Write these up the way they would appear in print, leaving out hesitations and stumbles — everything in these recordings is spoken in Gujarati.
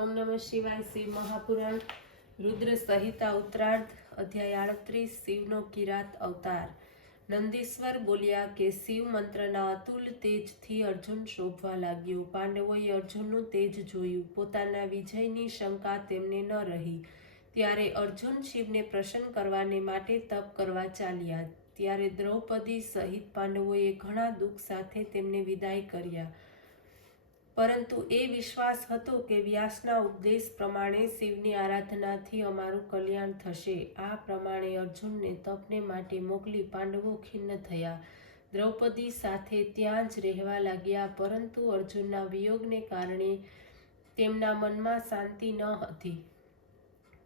ओम नमः शिवाय। शिव महापुराण रुद्र संहिता उत्तरार्ध अध्याय 38 शिवनो किरात अवतार। नंदीश्वर बोल्या के शिव मंत्रना अतुल तेजथी अर्जुन शोभवा लाग्यो। પાંડવોએ અર્જુનનું તેજ જોયું, પોતાના વિજયની શંકા તેમને ન રહી। ત્યારે અર્જુન શિવને પ્રસન્ન કરવાને માટે તપ કરવા ચાલ્યા। ત્યારે દ્રૌપદી સહિત પાંડવોએ ઘણા દુઃખ સાથે તેમને વિદાય કર્યા, પરંતુ એ વિશ્વાસ હતો કે વ્યાસના ઉપદેશ પ્રમાણે શિવની આરાધનાથી અમારું કલ્યાણ થશે। આ પ્રમાણે અર્જુનને તપને માટે મોકલી પાંડવો ખિન્ન થયા, દ્રૌપદી સાથે ત્યાં જ રહેવા લાગ્યા। પરંતુ અર્જુનના વિયોગને કારણે તેમના મનમાં શાંતિ ન હતી।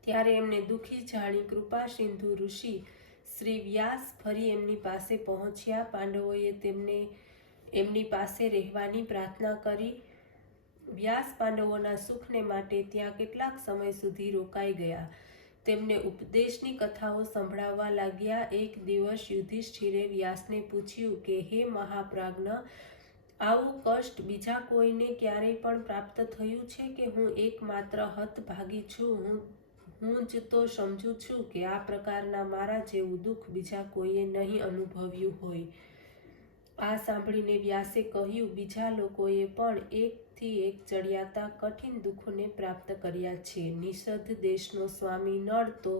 ત્યારે એમને દુઃખી જાણી કૃપા સિંધુ ઋષિ શ્રી વ્યાસ ફરી એમની પાસે પહોંચ્યા। પાંડવોએ તેમને એમની પાસે રહેવાની પ્રાર્થના કરી। વ્યાસ પાંડવોના સુખને માટે ત્યાં કેટલાક સમય સુધી રોકાઈ ગયા, તેમને ઉપદેશની કથાઓ સંભળાવવા લાગ્યા। એક દિવસ યુધિષ્ઠિરે વ્યાસને પૂછ્યું કે હે મહાપ્રાજ્ઞ, આવું કષ્ટ બીજા કોઈને ક્યારેય પણ પ્રાપ્ત થયું છે કે હું એકમાત્ર હતભાગી છું? હું જ તો સમજું છું કે આ પ્રકારના મારા જેવું દુઃખ બીજા કોઈએ નહીં અનુભવ્યું હોય। આ સાંભળીને વ્યાસે કહ્યું, બીજા લોકોએ પણ એકથી એક ચડિયાતા કઠિન દુઃખોને પ્રાપ્ત કર્યા છે। નિષધ દેશનો સ્વામી નળ તો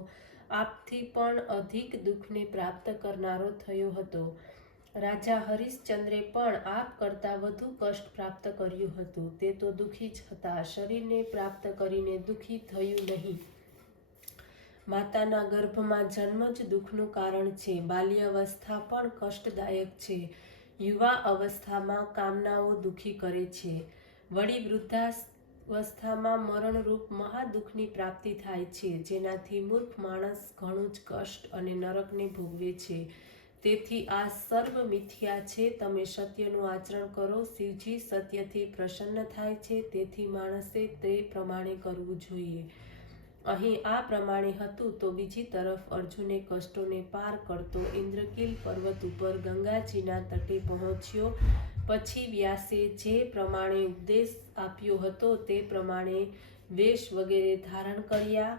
આપથી પણ અધિક દુઃખને પ્રાપ્ત કરનારો થયો હતો। રાજા હરિશ્ચંદ્રે પણ આપ કરતાં વધુ કષ્ટ પ્રાપ્ત કર્યું હતું, તે તો દુઃખી જ હતા। શરીરને પ્રાપ્ત કરીને દુઃખી થયું નહીં। માતાના ગર્ભમાં જન્મ જ દુઃખનું કારણ છે। બાલ્યાવસ્થા પણ કષ્ટદાયક છે। યુવા અવસ્થામાં કામનાઓ દુઃખી કરે છે। વળી વૃદ્ધાવસ્થામાં મરણરૂપ મહાદુઃખની પ્રાપ્તિ થાય છે, જેનાથી મૂર્ખ માણસ ઘણું જ કષ્ટ અને નરકને ભોગવે છે। તેથી આ સર્વ મિથ્યા છે, તમે સત્યનું આચરણ કરો। શિવજી સત્યથી પ્રસન્ન થાય છે, તેથી માણસે તે પ્રમાણે કરવું જોઈએ। અહીં આ પ્રમાણે હતું તો બીજી તરફ અર્જુને કષ્ટોને પાર કરતો ઇન્દ્રકીલ પર્વત ઉપર ગંગાજીના તટે પહોંચ્યો। પછી વ્યાસે જે પ્રમાણે ઉપદેશ આપ્યો હતો તે પ્રમાણે વેશ વગેરે ધારણ કર્યા।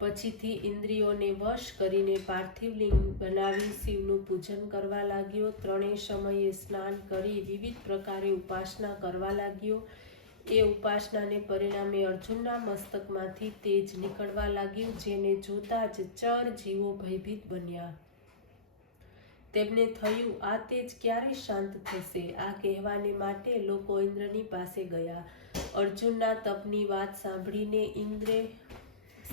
પછીથી ઇન્દ્રિયોને વશ કરીને પાર્થિવ લિંગ બનાવી શિવનું પૂજન કરવા લાગ્યો। ત્રણેય સમયે સ્નાન કરી વિવિધ પ્રકારે ઉપાસના કરવા લાગ્યો। એ ઉપાસનાને પરિણામે અર્જુનના મસ્તકમાંથી તેજ નીકળવા લાગ્યું, જેને જોતા જ ચર જીવો ભયભીત બન્યા। તેમને થયું, આ તેજ ક્યારે શાંત થશે? આ કહેવાને માટે લોકો ઇન્દ્રની પાસે ગયા। અર્જુનના તપની વાત સાંભળીને ઇન્દ્રે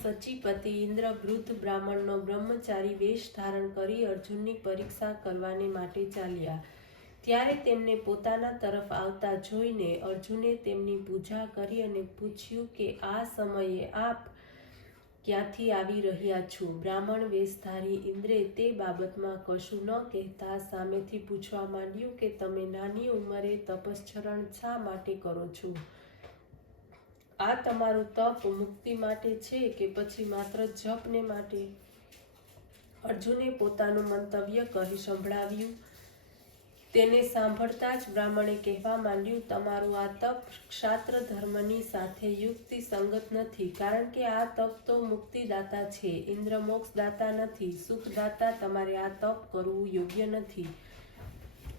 સચીપતિ ઇન્દ્ર વૃદ્ધ બ્રાહ્મણનો બ્રહ્મચારી વેશ ધારણ કરી અર્જુનની પરીક્ષા કરવાને માટે ચાલ્યા। ત્યારે તેમને પોતાના તરફ આવતા જોઈને અર્જુને તેમની પૂજા કરી અને પૂછ્યું કે આ સમયે આપ ક્યાંથી આવી રહ્યા છો? બ્રાહ્મણ વેશધારી ઇન્દ્રે તે બાબતમાં કશું ન કહેતા સામેથી પૂછવા માંડ્યું કે તમે નાની ઉંમરે તપશ્ચરણ શા માટે કરો છો? આ તમારું તપ મુક્તિ માટે છે કે પછી માત્ર જપને માટે? અર્જુને પોતાનું મંતવ્ય કહી સંભળાવ્યું। તેને સાંભળતા જ બ્રાહ્મણે કહેવા માંડ્યું, તમારું આ તપ ક્ષાત્ર ધર્મની સાથે યુક્તિ સંગત નથી, કારણ કે આ તપ તો મુક્તિદાતા છે, ઇન્દ્ર મોક્ષદાતા નથી, સુખદાતા। તમારે આ તપ કરવું યોગ્ય નથી।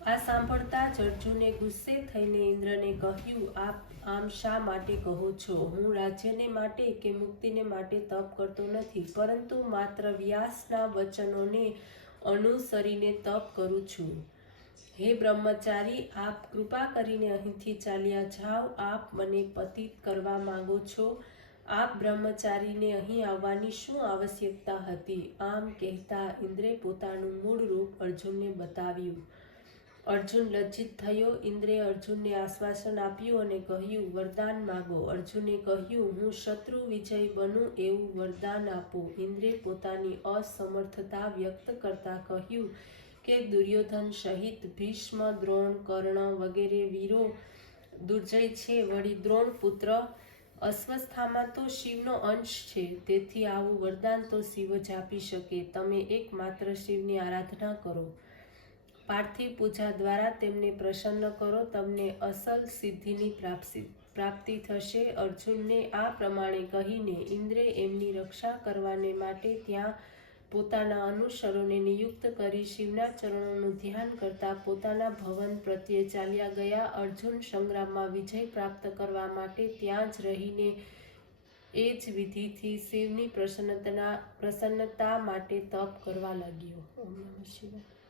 આ સાંભળતા જ અર્જુને ગુસ્સે થઈને ઇન્દ્રને કહ્યું, આપ આમ શા માટે કહો છો? હું રાજ્યને માટે કે મુક્તિને માટે તપ કરતો નથી, પરંતુ માત્ર વ્યાસના વચનોને અનુસરીને તપ કરું છું। હે બ્રહ્મચારી, આપ કૃપા કરીને અહીંથી ચાલ્યા જાઓ। આપ મને પતિત કરવા માંગો છો? આપ બ્રહ્મચારીને અહીં આવવાની શું આવશ્યકતા હતી? આમ કહેતા ઇન્દ્રે પોતાનું મૂળ રૂપ અર્જુનને બતાવ્યું। અર્જુન લજ્જિત થયો। ઇન્દ્રે અર્જુનને આશ્વાસન આપ્યું અને કહ્યું, વરદાન માગો। અર્જુને કહ્યું, હું શત્રુ વિજય બનું એવું વરદાન આપો। ઇન્દ્રે પોતાની અસમર્થતા વ્યક્ત કરતા કહ્યું કે દુર્યોધન સહિત ભીષ્મ, દ્રોણ, કર્ણ વગેરે વીરો દુર્જય છે। વળી દ્રોણ પુત્ર અશ્વસ્થામા તો શિવનો અંશ છે, તેથી આવું વરદાન તો શિવ જ આપી શકે। તમે એકમાત્ર શિવની આરાધના કરો, પાર્થિવ પૂજા દ્વારા તેમને પ્રસન્ન કરો, તમને અસલ સિદ્ધિની પ્રાપ્તિ થશે. અર્જુનને આ પ્રમાણે કહીને ઇન્દ્રે એમની રક્ષા કરવાને માટે ત્યાં પોતાના અનુચરોને નિયુક્ત કરી શિવના ચરણોનું ધ્યાન કરતા પોતાના ભવન પ્રત્યે ચાલ્યા ગયા. અર્જુન સંગ્રામમાં વિજય પ્રાપ્ત કરવા માટે ત્યાં જ રહીને એ જ વિધિથી શિવની પ્રસન્નતા માટે તપ કરવા લાગ્યો. ઓમ નમઃ શિવાય.